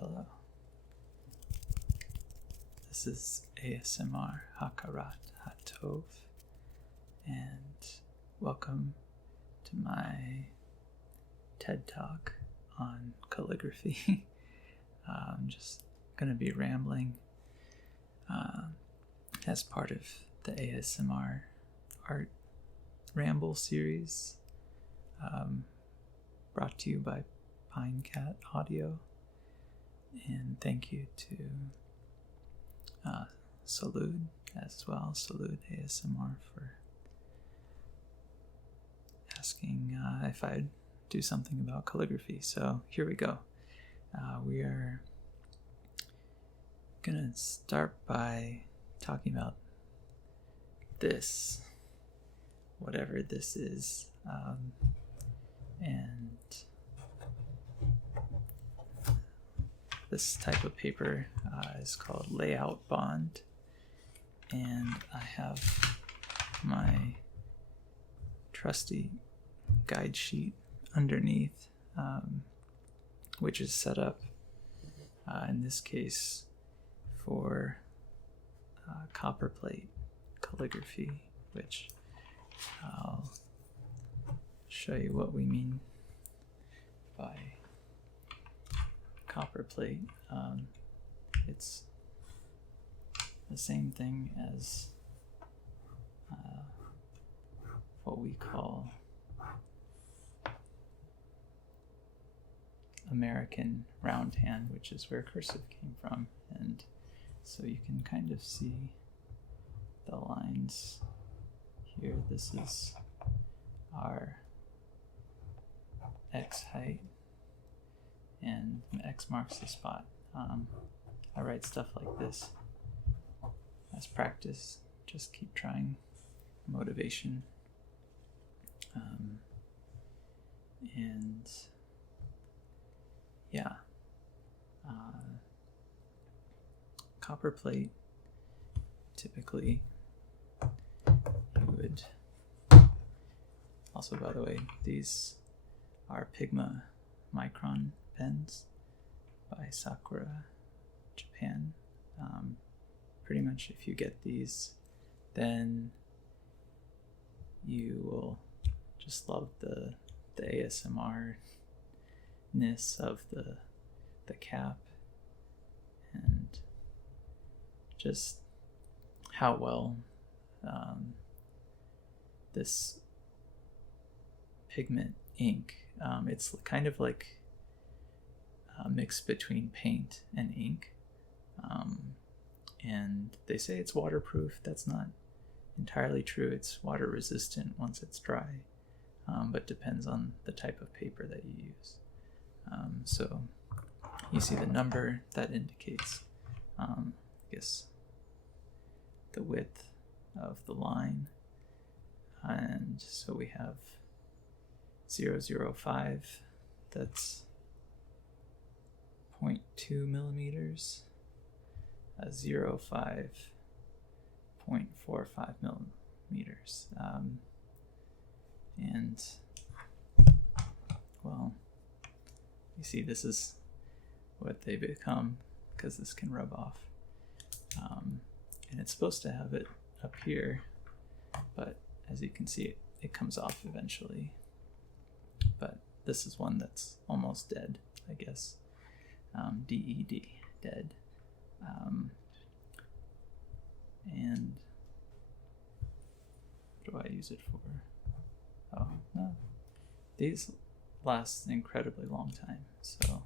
Hello. This is ASMR Hakarat Hatov, and welcome to my TED Talk on calligraphy. I'm just going to be rambling as part of the ASMR Art Ramble series, brought to you by Pine Cat Audio. And thank you to Salud as well, Salud ASMR, for asking if I'd do something about calligraphy. So here we go. We are gonna start by talking about this, whatever this is, and this type of paper is called Layout Bond, and I have my trusty guide sheet underneath, which is set up in this case for copperplate calligraphy, which I'll show you what we mean by copperplate. It's the same thing as what we call American roundhand, which is where cursive came from. And so you can kind of see the lines here. This is our X height, and X marks the spot. I write stuff like this as practice, just keep trying, motivation. And yeah, copperplate, typically you would, also by the way, these are Pigma Micron pens by Sakura, Japan. Pretty much if you get these, then you will just love the ASMR-ness of the cap, and just how well this pigment ink, it's kind of like a mix between paint and ink, and they say it's waterproof. That's not entirely true. It's water resistant once it's dry, but depends on the type of paper that you use. So you see the number that indicates, I guess, the width of the line, and so we have 005, that's 0.2 millimeters, 05, 0.45 millimeters, and well, you see this is what they become, because this can rub off, and it's supposed to have it up here, but as you can see, it comes off eventually. But this is one that's almost dead, I guess. DED, dead. And what do I use it for? Oh, no. These last an incredibly long time, so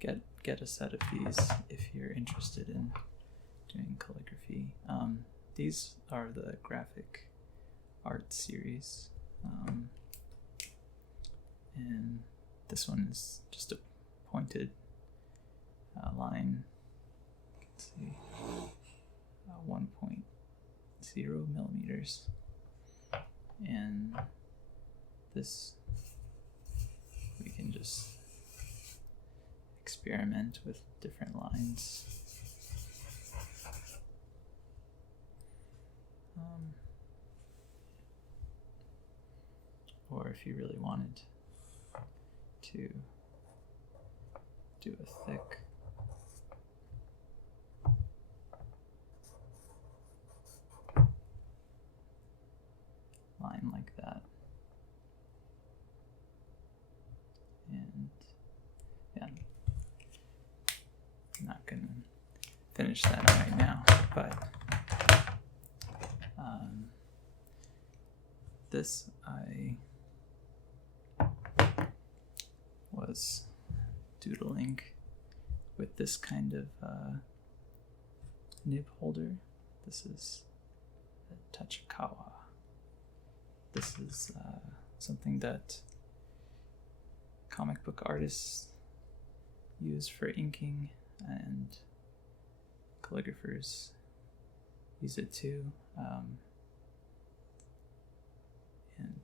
get a set of these if you're interested in doing calligraphy. These are the graphic art series. And this one is just a pointed line. You can see 1.0 millimeters. And this, we can just experiment with different lines. Or if you really wanted to do a thick line like that. And yeah, I'm not going to finish that right now, but this I was doodling with this kind of nib holder. This is a Tachikawa. This is something that comic book artists use for inking, and calligraphers use it too. And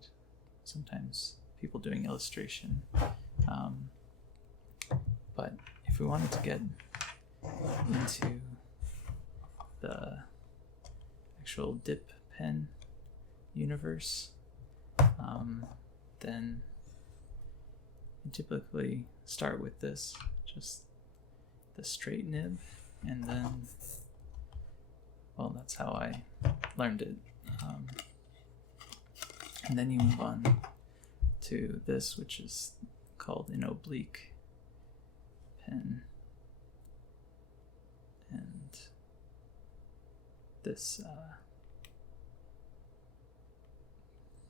sometimes people doing illustration. But if we wanted to get into the actual dip pen universe, then you typically start with this, just the straight nib, and then, well, that's how I learned it. And then you move on to this, which is called an oblique pen. And this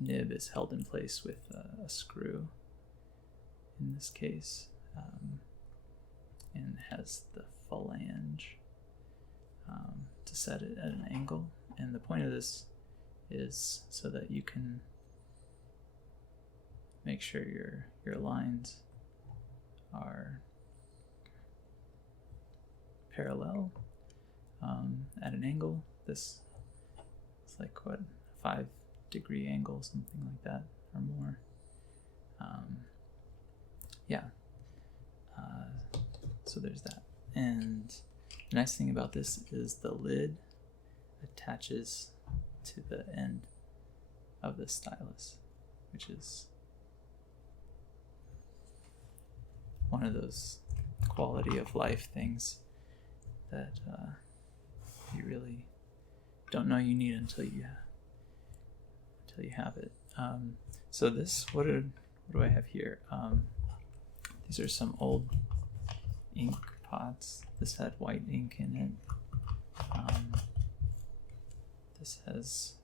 nib is held in place with a screw in this case, and has the phalange to set it at an angle. And the point of this is so that you can make sure your lines are parallel at an angle. This is like what, a 5-degree angle, something like that, or more. So there's that. And the nice thing about this is the lid attaches to the end of the stylus, which is one of those quality of life things that you really don't know you need until you have it. So this, what do I have here? These are some old ink pots. This had white ink in it. This has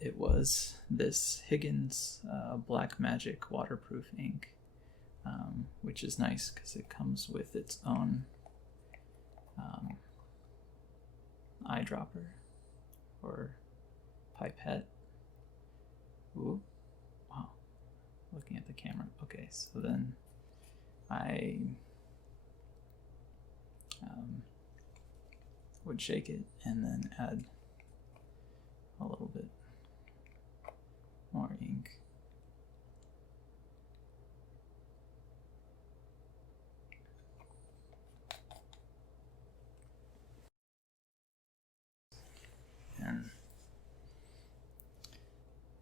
it was this Higgins Black Magic waterproof ink, which is nice because it comes with its own eyedropper or pipette. Ooh, wow, looking at the camera. Okay, so then I would shake it and then add a little bit more ink. And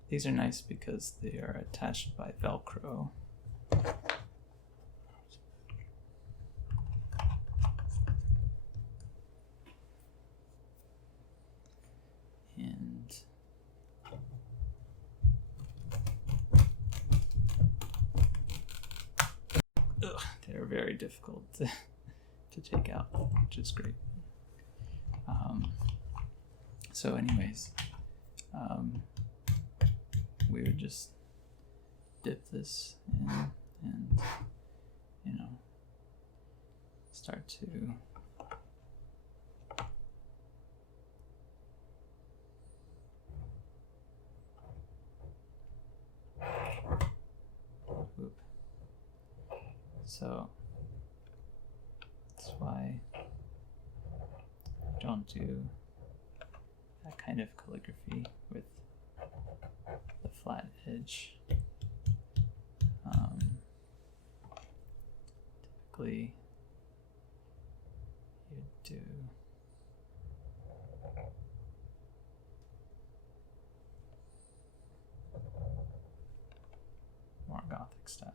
these are nice because they are attached by Velcro. And they're very difficult to take out, which is great. So anyways, we would just dip this in and, start to So that's why I don't do that kind of calligraphy with the flat edge. Typically you'd do more Gothic style.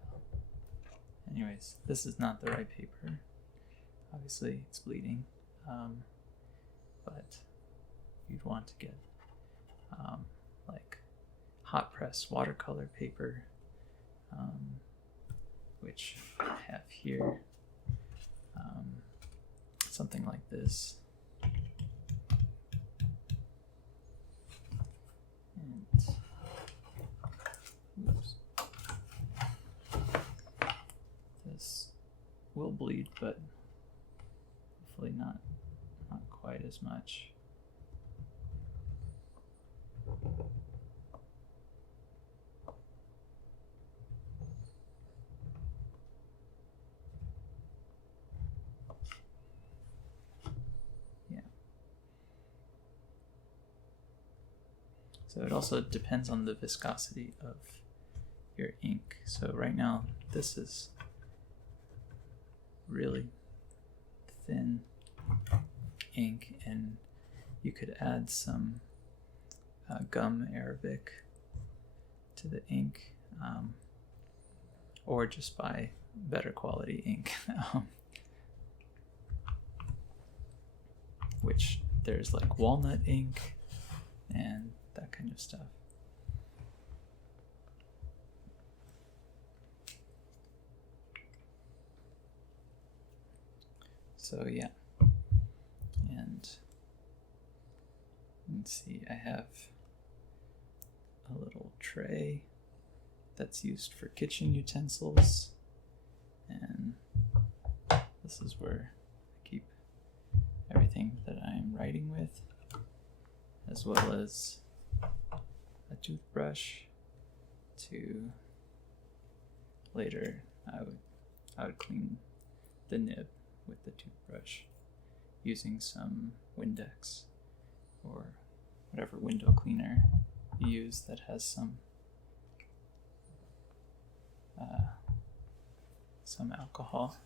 Anyways, this is not the right paper. Obviously, it's bleeding, but want to get like hot press watercolor paper, which I have here, something like this. And oops, this will bleed, but hopefully not quite as much. Yeah. So it also depends on the viscosity of your ink. So right now this is really thin ink, and you could add some gum arabic to the ink, or just buy better quality ink, which there's like walnut ink and that kind of stuff. So yeah, and let's see, I have a little tray that's used for kitchen utensils, and this is where I keep everything that I'm writing with, as well as a toothbrush to later I would clean the nib with the toothbrush using some Windex or whatever window cleaner you use that has some alcohol.